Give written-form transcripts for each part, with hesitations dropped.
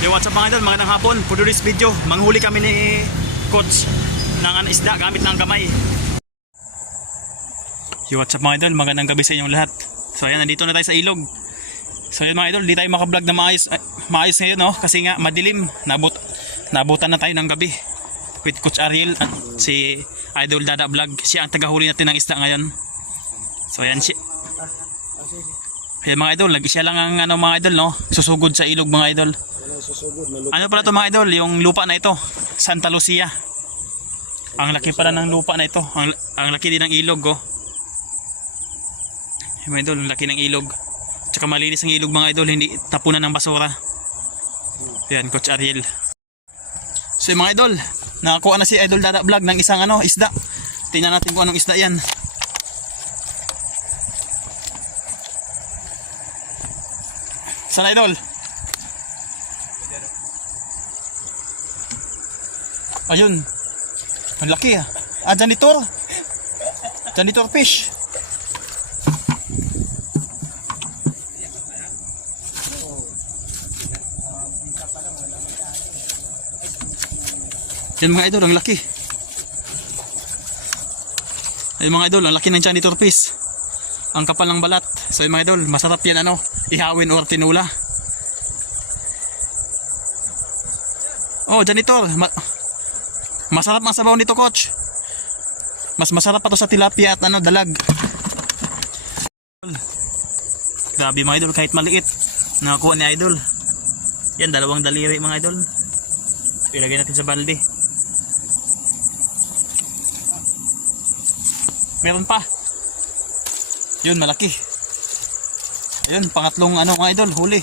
Yo, what's up mga idol, magandang hapon. For today's video, manghuli kami ni Coach ng isda gamit ng kamay. Yo, what's up mga idol, magandang gabi sa inyong lahat. So ayan, nandito na tayo sa ilog. So ayan mga idol, di tayo makablog na maayos ngayon, no? Kasi nga madilim, nabutan na tayo ng gabi with Coach Ariel at si Idol Dada Vlog. Siya ang tagahuli natin ng isda ngayon. So ayan ayan mga idol, siya lang ang mga idol, no? Susugod sa ilog mga idol. Ano pala to mga idol, yung lupa na ito, Santa Lucia. Ang laki pala ng lupa na ito, ang laki din ng ilog, oh. Mga idol, ang laki ng ilog. Tsaka malinis ang ilog mga idol, hindi tapunan ng basura. Yan, Coach Ariel. So mga idol, nakakuha na si Idol Dada Vlog ng isang isda. Tingnan natin kung anong isda yan. Saan idol? Ayun. Ang laki ah. Janitor. Janitor fish. Yan mga idol, ang laki. Ayun mga idol, ang laki ng janitor fish. Ang kapal ng balat. So yung mga idol, masarap yan ihawin or tinula. Oh, janitor. Masarap ang sabaw nito, Coach. Mas masarap pa to sa tilapia at dalag. Grabe mga idol, kahit maliit nakakuha ni Idol. Yan, dalawang daliri mga idol. Ilagay natin sa balde. Meron pa. Yun, malaki. Ayun, pangatlong mga idol, huli.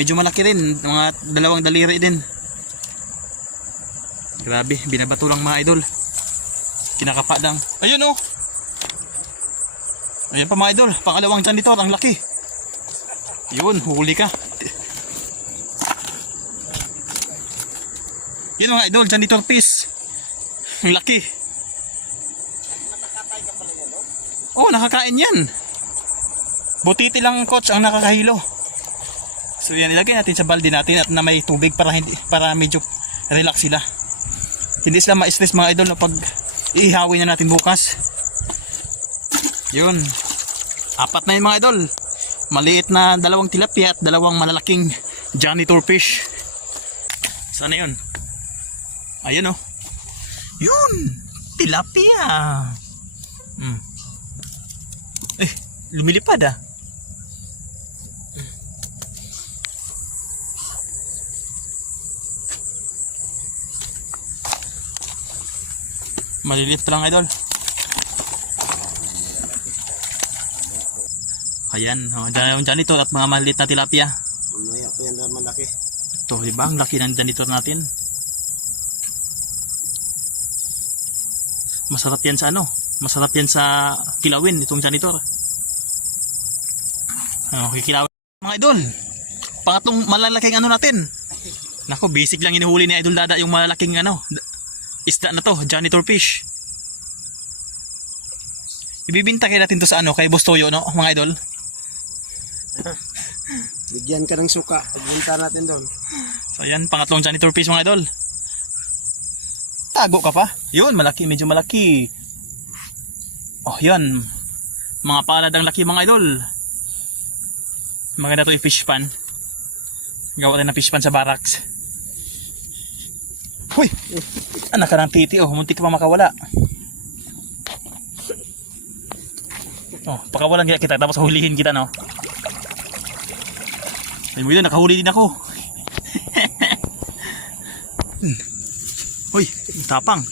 Medyo malaki rin, mga dalawang daliri din. Grabe, binabato lang mga idol. Kinakapadang. Ayun oh. Ayan pa mga idol, pangalawang janitor, ang laki. Yun, huli ka. Yun mga idol, janitor fish. Ang laki. Oh, nakakain yan. Butiti lang, Coach, ang nakakahilo. So yan, ilagay natin sa balde natin at na may tubig para medyo relax sila. Hindi sila ma-stress mga idol pag ihawin na natin bukas. Yun. Apat na yun mga idol. Maliit na dalawang tilapia at dalawang malalaking janitor fish. Sana yun? Ayun oh. Yun. Tilapia. Lumilipad ah. Maliliit lang idol. Ayan, yung janitor at mga maliliit na tilapia. Mamaya po yan naman malaki. Ito, diba? Ang laki ng janitor natin. Masarap yan sa masarap yan sa kilawin, itong janitor. Kikilawin mga idol. Pangatlong malalaking natin. Nako, basic lang inuhuli ni Idol Dada yung malalaking isda na to, janitor fish. Ibibinta kaya natin to sa kay Bustoyo, no, mga idol? Bigyan ka ng suka, pagbunta natin doon. So ayan, pangatlong janitor fish mga idol. Tago ka pa? Yun, malaki, medyo malaki. Oh, yan. Mga palad ang laki mga idol. Maganda to i-fish pan. Gawa tayo ng fish pan sa barracks. Huy! Anak ka ng titi, oh, muntik ka pa makawala. Oh, pakawalan kita tapos hulihin kita, no? Ay mo yun, nakahuli din ako. Huy, tapang.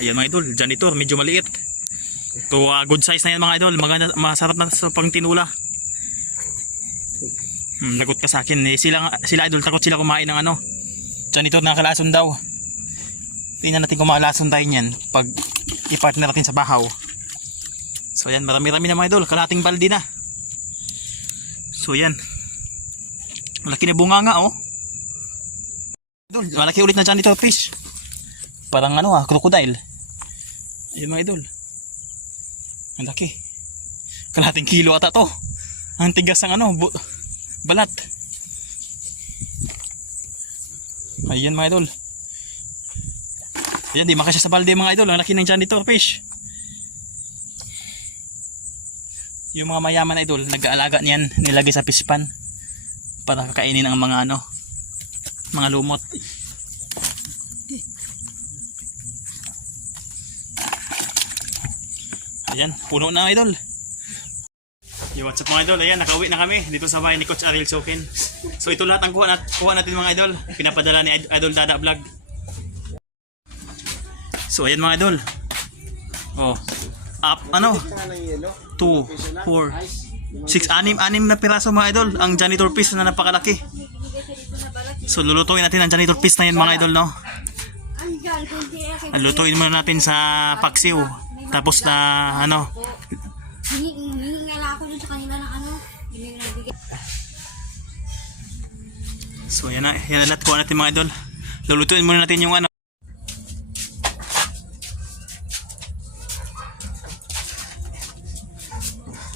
Ayan mga idol, janitor, medyo maliit. To good size na yan mga idol, masarap na sa pang tinula. Lagot ka sa akin, sila idol, takot sila kumain ng janitor na kalason daw. Tingnan natin kung makalason tayo niyan pag i-partner natin sa bahaw. So yan, marami-rami na mga idol, kalating baldi na. So yan, malaki na bunganga oh. Idol, malaki ulit na janitor fish. Parang crocodile. Ayun mga idol, ang laki. Kalating kilo ata to. Ang tigas ng balat. Ayan mga idol. Ayan, di makasya sa balde mga idol. Ang laki ng janitor fish. Yung mga mayaman idol, nag-aalaga niyan, nilagay sa pispan para kakainin ang mga ano, mga lumot. Ayan, puno na idol. Yo, what's up mga idol? Ayan, nakauwi na kami dito sa bahay ni Coach Ariel Sokin. So ito lahat ang kuha natin mga idol. Pinapadala ni Idol Dada Vlog. So ayan mga idol. Oh, up ano? 2, 4, 6, 6 na piraso mga idol. Ang janitor fish na napakalaki. So lulutuin natin ang janitor fish na yan mga idol, no? Lutuin muna natin sa paksiw. Tapos na ano, Hingingala ako dun sa kanila ng ano. so yan na lahat kuha natin mga idol. Lulutuin muna natin yung ano.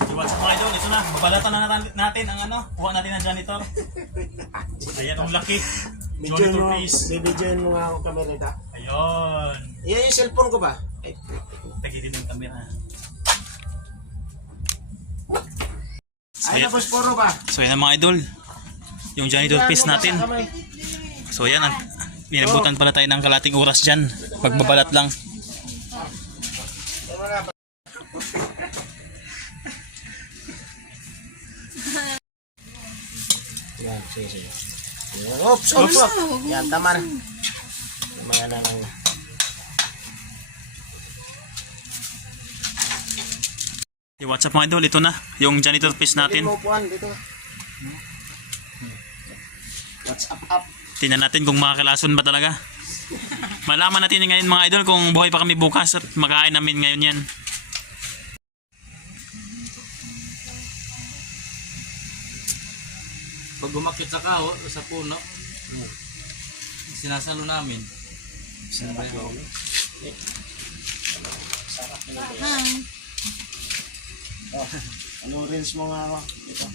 So what's up mga idol, ito na, babalatan na natin ang ano, kuha natin ang janitor. Ayan ang laki. Janitor fish. Bibidyoin mo nga ako kamerita. Ayun. Iyan yung cellphone ko ba? Ay, Tagitin yung camera. ay na posporo ba? So yan ang mga idol. Yung janitor fish natin. So yan, inabutan pala tayo ng kalating oras dyan. Pagbabalat lang. Yan, sige. Oops, oops, oops. Yan, tama na. Tama na lang. Yung what's up mga idol, ito na. Yung janitor fish natin. Mo puan dito. What's up? Tingnan natin kung makakalason ba talaga. Malaman natin ngayon mga idol kung buhay pa kami bukas at makain namin ngayon yan. Pag umakyat sa kao, sa puno, sinasalo namin. Oh, ano rinse mo nga ako? Ito.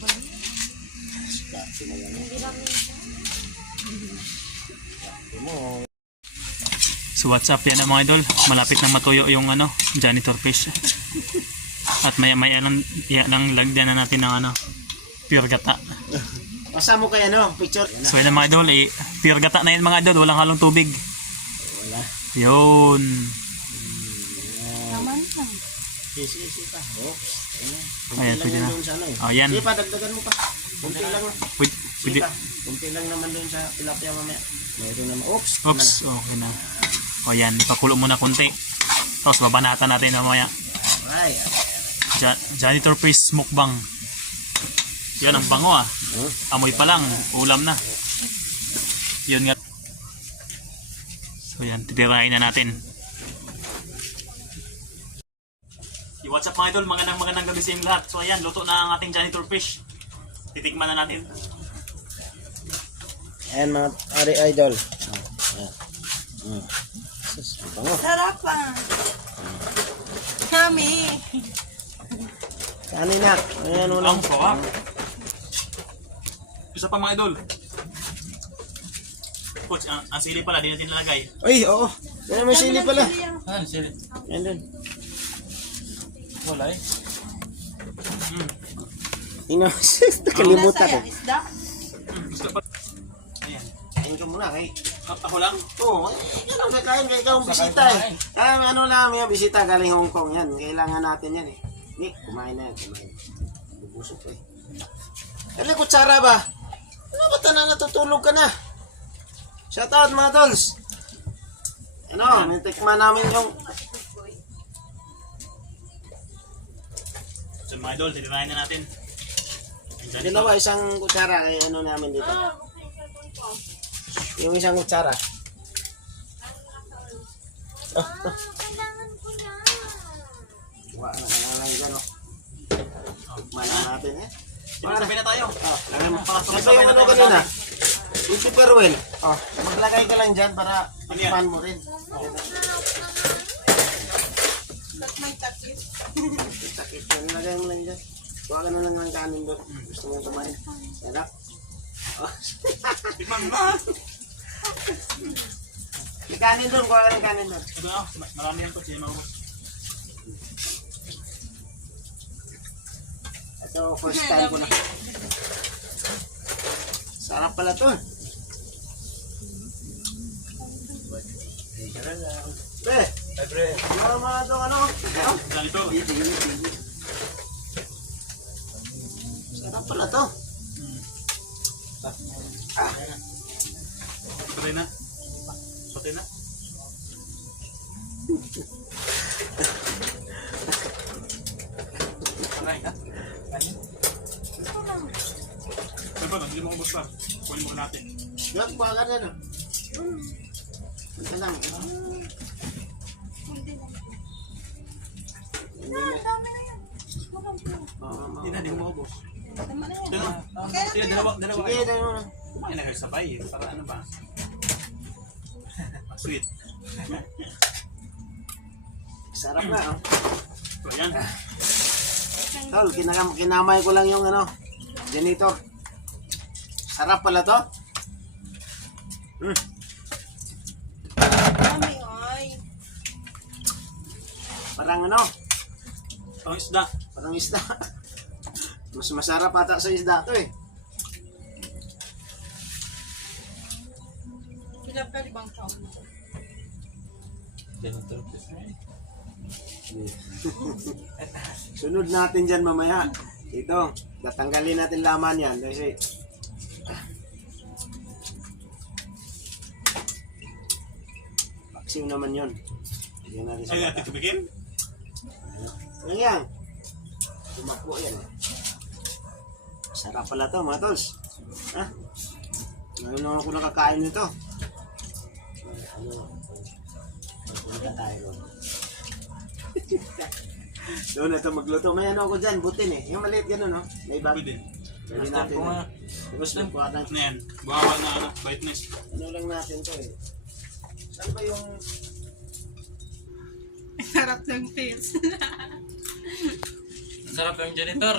So what's up yan mga idol. Malapit nang matuyo yung ano, janitor fish. At maya lang lagyan na natin ng ano, pure gata. Pasa mo kaya no? Picture. So yan mga idol, pure gata na yan mga idol. Walang halong tubig. Wala. Yun. Naman lang. Isi pa. Oops. Ayan, pwede na. Oh, yan. Sige pa, dagdagan mo pa. Kunti lang. Pwede. Sige pa. Kunti lang naman doon sa tilapia mamaya. Mayroon naman. Oops. Oops, okay na. O yan, ipakulo muna konti. Tapos babanatan natin mamaya. Alright. Janitor fish mukbang. Yan ang bango ah. Amoy pa lang, ulam na. Yun nga. So yan, titirahin na natin. What's up mga idol, magandang gabi sa inyong lahat. So ayan, luto na ang ating janitor fish. Titikman na natin. Ayan mga Ari Idol. Sus, ang bango. Sarap ah. Yummy. Kanin na. Ayan mo lang. Ang sarap. Isa pa mga idol. Coach, ang sili pala, di natin nalagay. Uy, oo. Yan may sili pala. Ah, sir. Yan dun. Wala eh. Ino, nakalimutan ko. Isda? Gusto pa. Ayan. Kain ka muna kay. Ako lang? Oo, yan ang kakain kay ikaw ang bisita eh. Ano lang yung bisita galing Hong Kong yan. Kailangan natin yan eh. Nick, kumain na yan. Kumain. Bubusok eh. Ano kutsara ba? Ano ba na natutulog ka na? Shout out mga tolls. Ano, nitikman namin yung So mga idol, titirahin na natin. dalawa, isang kutsara kay ano namin dito. Yung isang kutsara. Wala na lang dyan, no? Tikman na natin, eh. Sabay na tayo. Sabi yung ano kanina? Yung super well. Maglagay ka lang dyan para tikman mo rin. May takip. Sakit yan. Lagay mo lang dyan. Kuha ka na lang ng kanin doon. Gusto mong kumain. Sarap. Tikman mo na. May kanin doon, kuha ka ng kanin doon. Ito na, marami yan coach. Hindi maubos. Ito, first time ko na. Sarap pala to. Pre, ano mga itong ano? Ganito. Sarap pala to. Patay na. Patay na. Patay ka? Saan ba? Hindi mo ubos pa. Kunin mo natin. Yan, kuha ka na. Ito lang. Hindi mo maubos. Tama na yan. Dalawa. Sige, dalawa. Sige, dahil mo na. Kumain na kayo sabay. Para ano ba? Sweet. Sarap na, oh. So, yan. Tol, kinamay ko lang yung ano, janitor. Sarap pala to. Mami, ay. Parang ano, Pang isda. parang isda. Mas masarap ata sa isda to eh. Pinapali bang tao? Sunod natin dyan mamaya. Ito, tatanggalin natin laman yan. Kasi, paksiw naman yun. Lagyan natin sa Ay, bata. natin tubigin. Yan yan. Tumakbo yan. Sarap pala to mga tols. Ha? Ngayon lang ako nakakain nito. Ano? Magpunta tayo ron. Doon na ito magluto. May ano ako dyan, butin eh. Yung maliit gano'n, no? May bag. Pwede. Pwede natin. Tapos nagkuha natin. Ano yan? Bawa na ano, brightness. Ano lang natin to eh. Saan ba yung... Sarap ng face. Sarap yung janitor.